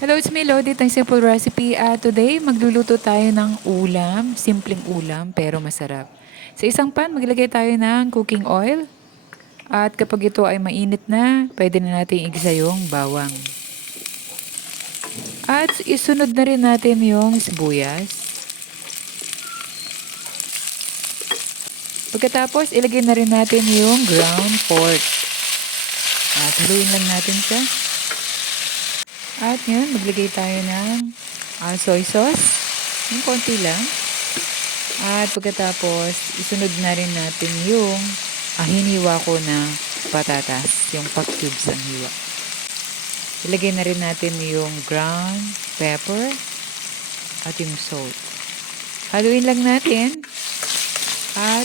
Hello, it's me Lodi, ng Simple Recipe. Today, magluluto tayo ng ulam, simpleng ulam pero masarap. Sa isang pan, maglagay tayo ng cooking oil. At kapag ito ay mainit na, pwede na natin igisa yung bawang. At isunod na rin natin yung sibuyas. Pagkatapos, ilagay na rin natin yung ground pork. At haluin lang natin siya. At ngayon, maglagay tayo ng soy sauce. Yung konti lang. At pagkatapos, isunod na rin natin yung hiniwa ko na patatas. Yung pack cubes ang hiwa. Ilagay na rin natin yung ground pepper at yung salt. Haluin lang natin at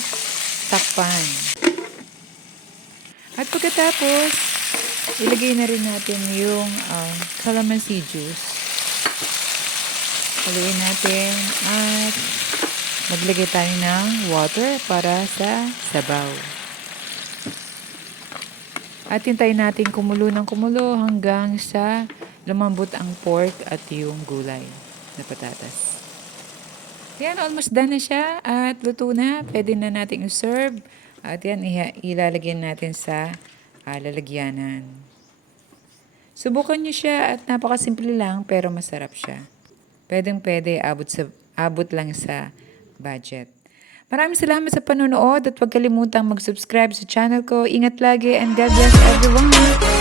takpan. At pagkatapos, ilagay na rin natin yung calamansi juice. Haluin natin at maglagay tayo ng water para sa sabaw. At hintayin natin kumulo ng kumulo hanggang sa lumambot ang pork at yung gulay na patatas. Yan, almost done na siya at luto na. Pwede na natin i-serve. At yan, ilalagyan natin sa lalagyanan. Subukan nyo siya at napakasimple lang pero masarap siya. Pwedeng-pwede, abot lang sa budget. Maraming salamat sa panonood at huwag kalimutang mag-subscribe sa channel ko. Ingat lagi and God bless everyone!